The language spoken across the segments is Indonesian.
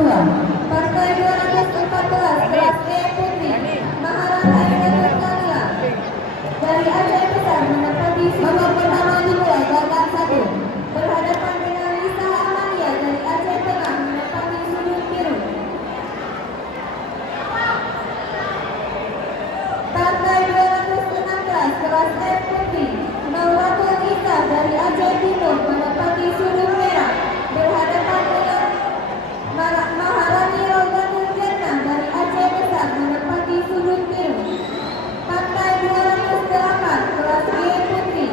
kedua, Partai 214 kelas E Putri Maharani Aida Kalia dari Aceh Besar menempati babak pertama dimulai babak 1 berhadapan dengan Lisa Amalia dari Aceh Tengah menempati sudut biru. Partai 216 kelas E Putri Nauratul Ika dari Aceh Timur menempati sudut merah berhadapan dengan Maharani Roganul Jannah dari Aceh Besar menempati sudut biru. Partai 208 kelas G Putri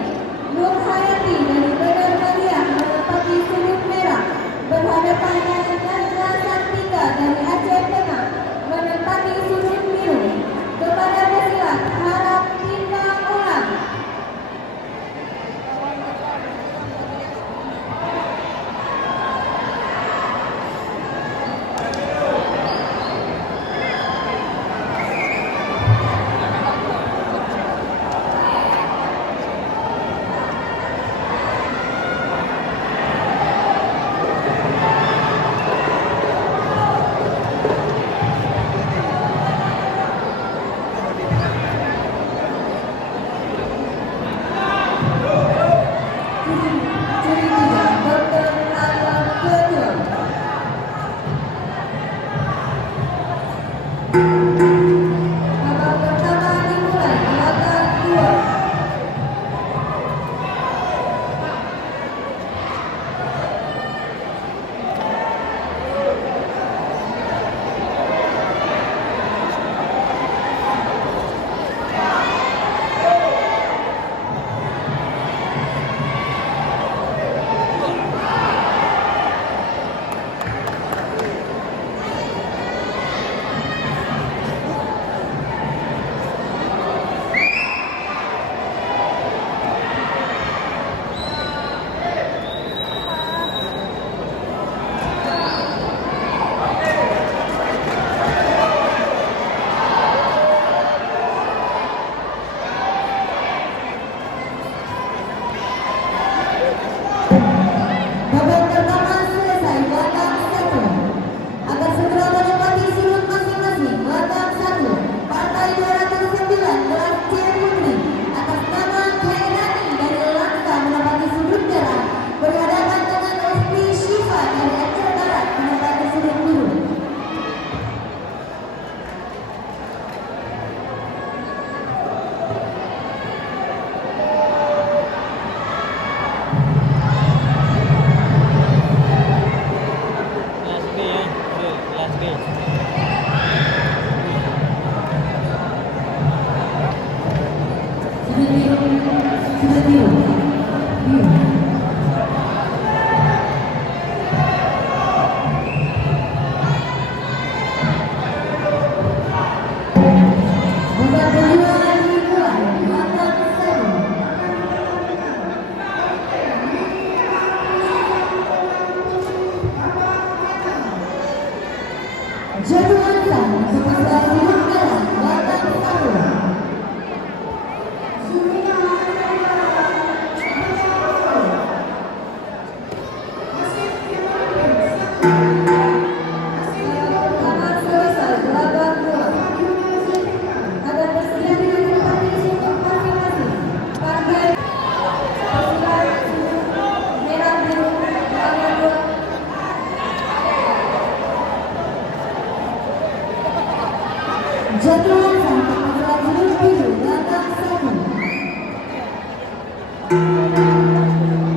Nur Hayati dari Benar Meriah menempati sudut merah berhadapan dengan Nazla Santika dari Aceh Tengah menempati sudut biru. Kepada pesilat harap timbang ulang.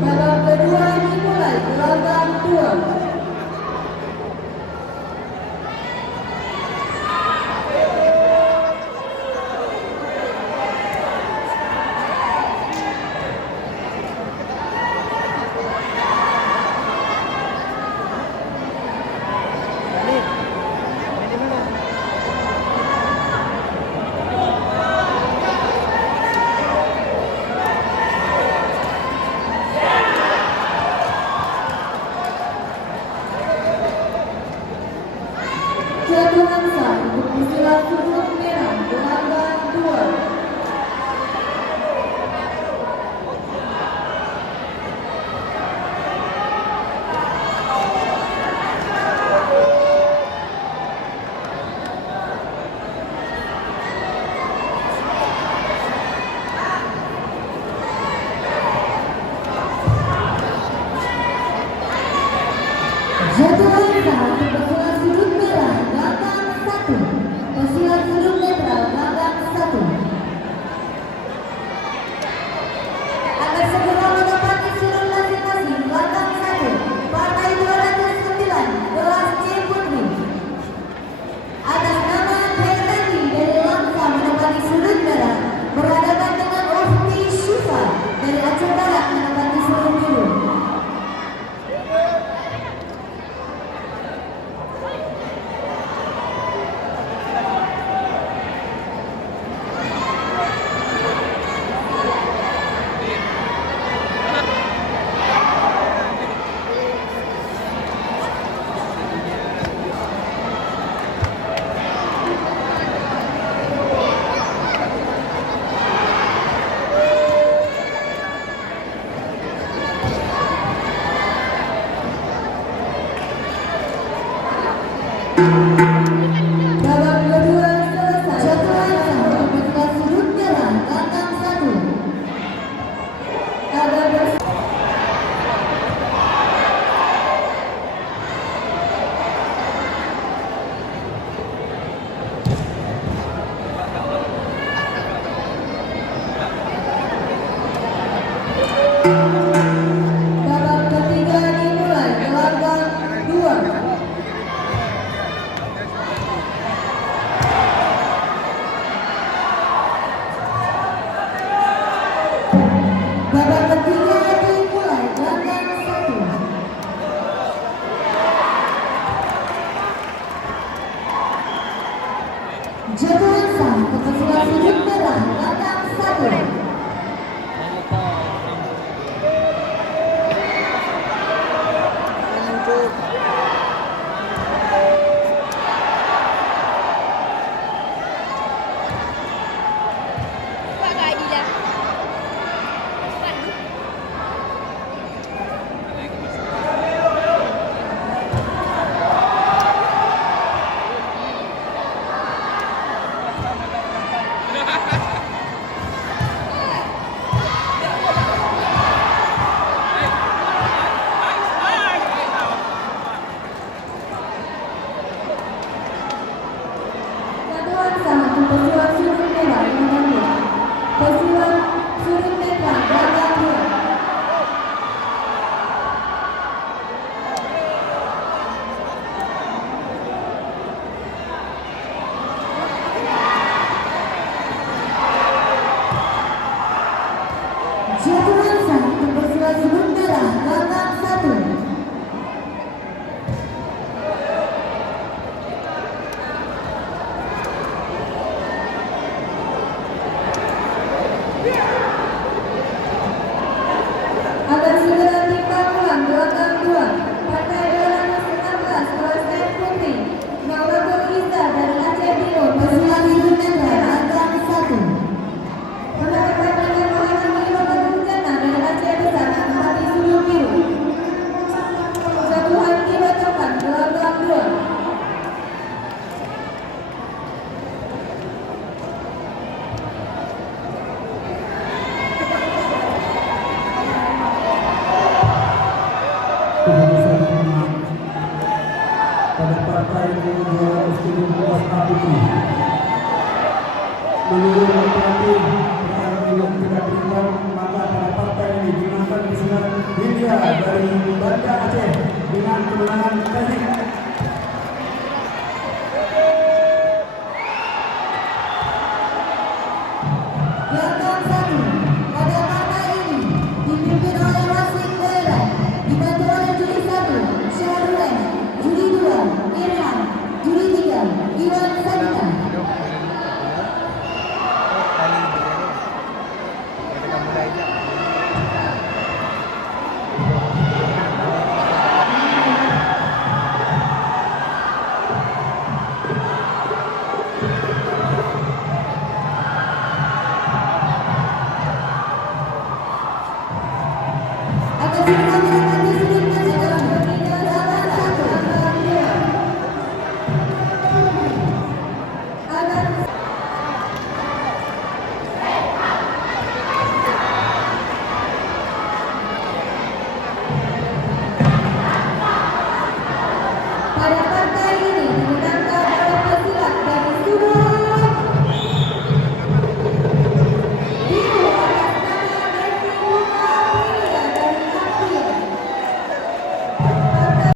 Babak kedua dimulai gelaran 2. Jatuhan sah untuk pesilat sudut merah gelaran 2. Babak kedua selesai. Jatuhan sama ketika sudut merah kandang 1. Ada babak ketiga dimulai. Gelanggang 2. Babak ketiga dimulai. Gelanggang 1. Jatuhan sah ketika sudut merah kandang 1. Jatuhan sama pesuan sudut merah gelanggang 2. Pesuan sudut merah gelanggang 2. Jatuhan sah pesuan sudut merah gelanggang 1. Agar segera timbang ulang gelanggang 2. Partai 216 kelas M putri Nauratul Iza dari Aceh Timur. Pesuan sudut merah gelanggang 1. Menghadapkan dengan menghalangi Rokat Hujanah dari Aceh Besar menghadapi sudut biru. Jatuhan dibacakan gelanggang 2. Keputusan menang pada partai juara Muslim kelas A putri. Menurut pelatih pertandingan yang tidak berimbang, maka pada partai ini dimenangkan Sinar Hindia dari Banda Aceh dengan kemenangan teknik. Gelanggang 1 pada partai ini dipimpin oleh Rasid Daerah, dibantu oleh juri 1 Syahrul M, juri 2 Irham, juri 3 Iwan Sanita. Akan segera mendapati